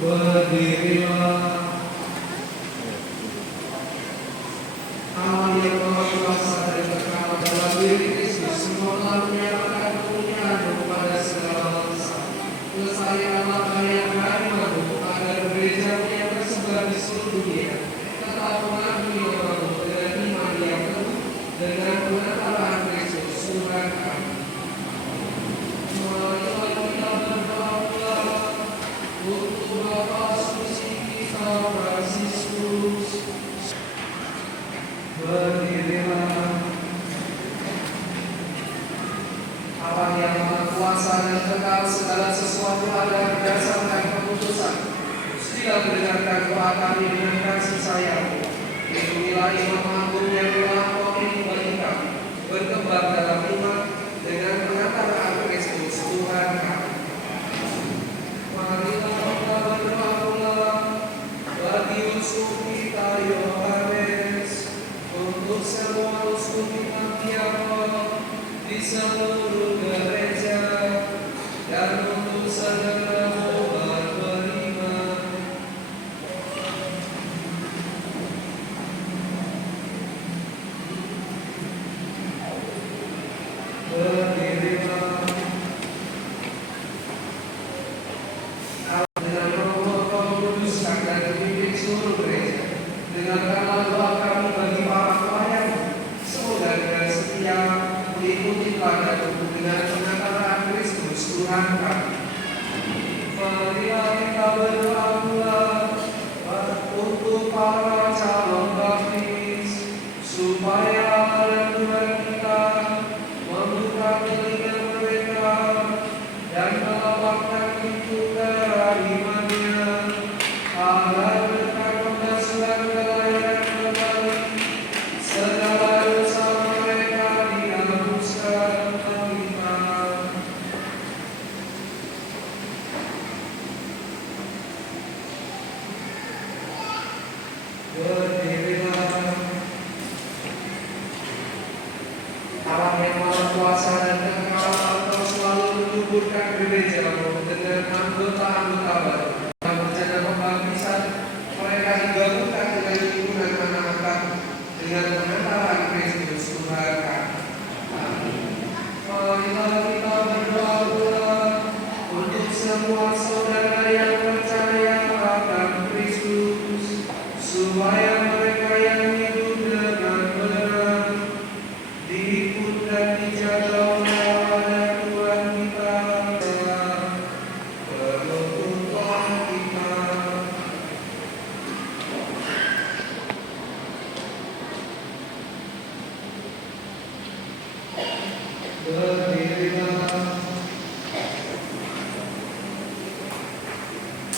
Berdirilah. Allah yang Maha Kuasa dan kekal dalam diri Kristus semua telah menyatakan kepunyaan kepada segala bangsa. Selesaikanlah karya kalimat-Mu agar gereja yang tersebar di seluruh dunia tetap mengakui orang dengan iman yang teguh dengan pengantaran Kristus Tuhan kami. Marilah kita berdoa untuk Bapa suci kita Fransiskus. Berdirilah. Allah yang Maha Kuasa dan kekal segala sesuatu adalah berdasarkan keputusan. Sila mendengarkan doa kami dengan kasih sayang. Lindungilah Imam Agung yang telah Kau pilih bagi kami berkembang dalam iman dengan pengantaran Kristus Tuhan kami. Marilah kita berdoa bagi uskup kita Yohanes, untuk semua uskup kita di seluruh gereja, dan untuk segala umat beriman. Berdirilah. Dengan Roh Kudus dan dipimpin seluruh gereja. Dengarkanlah doa kami bagi para pelayan. Semoga dengan setia mengikuti teladan dengan pengantaran Kristus Tuhan kami. Marilah kita berdoa pula untuk para calon baptis, supaya Tuhan kita membuka telinga mereka dan melapangkan pintu kerahimannya, agar mereka kembali kelayakan kembali segala dosa mereka dihapuskan melimpah. Berdirilah. Allah yang Maha Kuasa dan kekal, Engkau selalu menyuburkan gereja-Mu dengan anggota-anggota baru. Dalam rencana pembaptisan, mereka digabungkan dengan lingkungan anak-anak dengan pengantaran Kristus Tuhan kami. Marilah kita berdoa pula untuk semua saudara yang percaya akan Kristus, supaya mereka yang hidup dengan benar diikut dan dijaga oleh Tuhan kita, penuntun Tuhan kita. Berdirilah.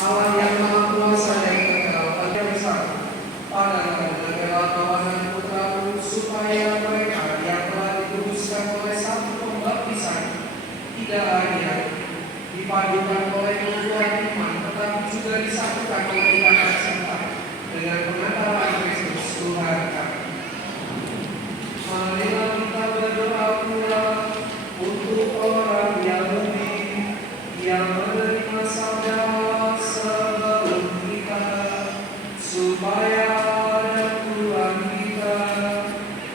Allah yang Maha Kuasa dan kekal, Pada bersama pada dengan kawanan putra-Mu, supaya mereka yang telah ditebuskan oleh satu pembaptisan tidak hanya dipadukan oleh kebutuhan iman, tetapi juga disatukan oleh ikatan cinta dengan pengantaran Kristus Tuhan kami. Marilah kita berdoa pula untuk orang Yahudi yang menerima sabda Allah sebelum kita, supaya ada Tuhan kita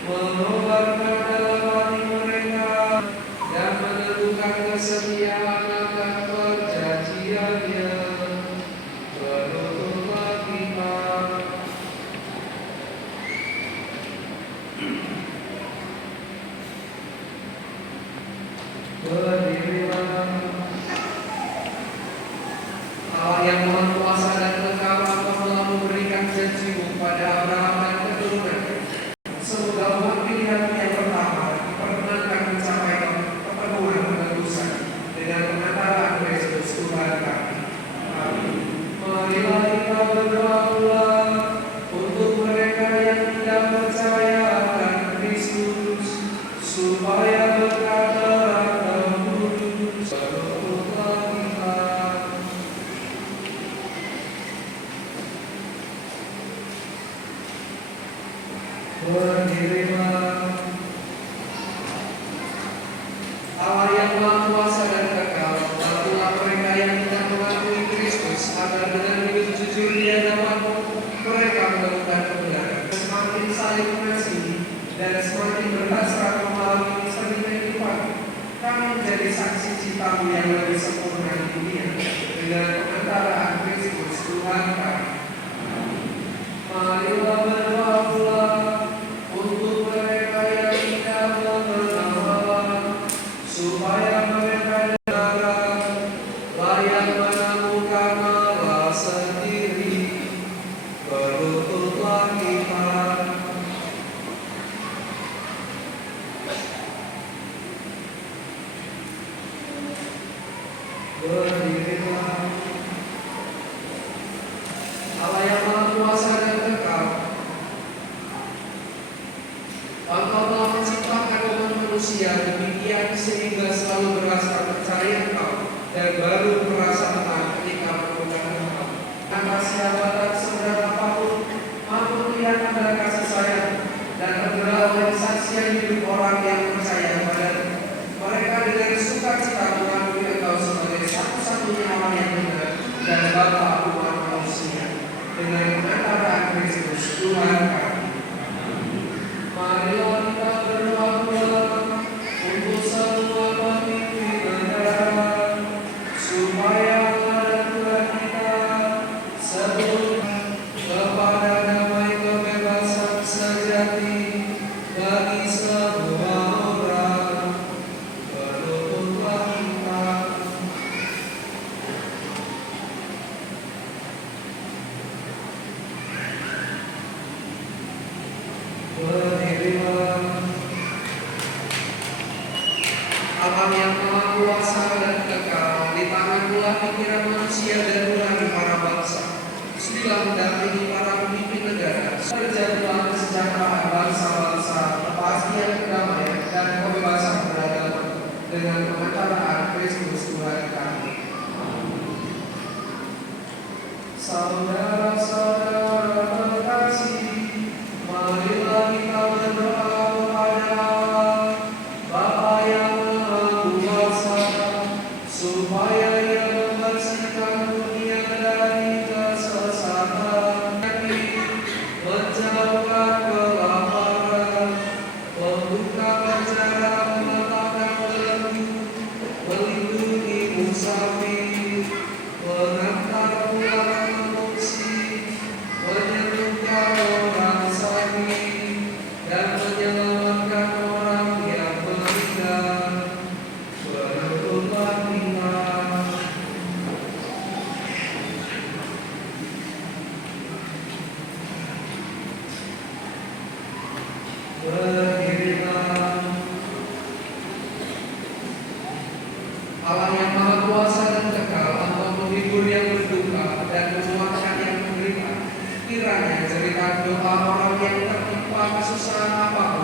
mengobarkan dalam hati mereka dan menentukan kesetiaan akan perjanjiannya. Penuntutlah kita. Berdirilah. Allah yang Maha Kuasa dan kekal, Engkau telah memberikan janji-Mu pada Abraham dan keturunannya. Semoga umat pilihan yang pertama diperkenankan mencapai kepenuhan penebusan dengan pengantaran Kristus Tuhan kami. Amin. Marilah kita berdoa pula untuk mereka yang tidak percaya akan Kristus, supaya berkat Roh Kudus penuntutlah kita. Berdirilah. Allah yang Maha Kuasa dan kekal, bantulah mereka yang tidak mengakui Kristus agar dengan dan semakin berhasrat melalui misteri kehidupan. Kami menjadi saksi cintamu yang lebih sempurna di dunia dengan pengantaraan Kristus Tuhan kami. Marilah berdoa pula untuk mereka yang tidak mengenal, supaya mereka layak menemukan Allah sendiri. Berlututlah kita. Berdirilah. Allah yang Maha Kuasa dan kekal, Engkau telah menciptakan umat manusia demikian sehingga selalu berasa percaya Engkau dan baru merasa tenang ketika menggunakan Engkau. Tanpa sahabatan seberat apapun, mampu kelihatan dari kasih sayang dan tergerak oleh kesaksian hidup orang yang percaya kepada mereka dengan sukacita mengakui Engkau sebagai satu-satunya orang yang benar dan Bapa umat manusia dengan pengantaraan Kristus Tuhan kami. Marilah kita berdoa pula untuk semua pemimpin negara, supaya Allah dan Tuhan kita sebutkan kepada damai kebebasan sejati bagi semua orang. Berlututlah kita. Berdirilah. Allah yang Maha Kuasa dan kekal, di tangan-Mu pikiran manusia dan nurani para bangsa. Sudilah mendampingi para pemimpin negara. Terjadilah kesejahteraan bangsa-bangsa, kepastian kedamaian dan kebebasan beragama dengan pengantaraan Kristus Tuhan kami. Saudara-saudara terkasih, marilah kita berdoa kepada Bapa yang Maha Kuasa, supaya Ia membersihkan dunia dari kesesatan, menjauhkan kelaparan, membuka penjara, menetapkan belenggu, melindungi musafir, mengantar pulang mengungsi, menyembuhkan orang sakit, dan menyelamatkan orang yang meninggal. Berlututlah kita. Berdirilah. Allah yang Maha Kuasa dan kekal, Engkau menghibur yang berduka dan menguatkan yang menderita. Kiranya cerita doa orang yang tertimpa kesusahan apapun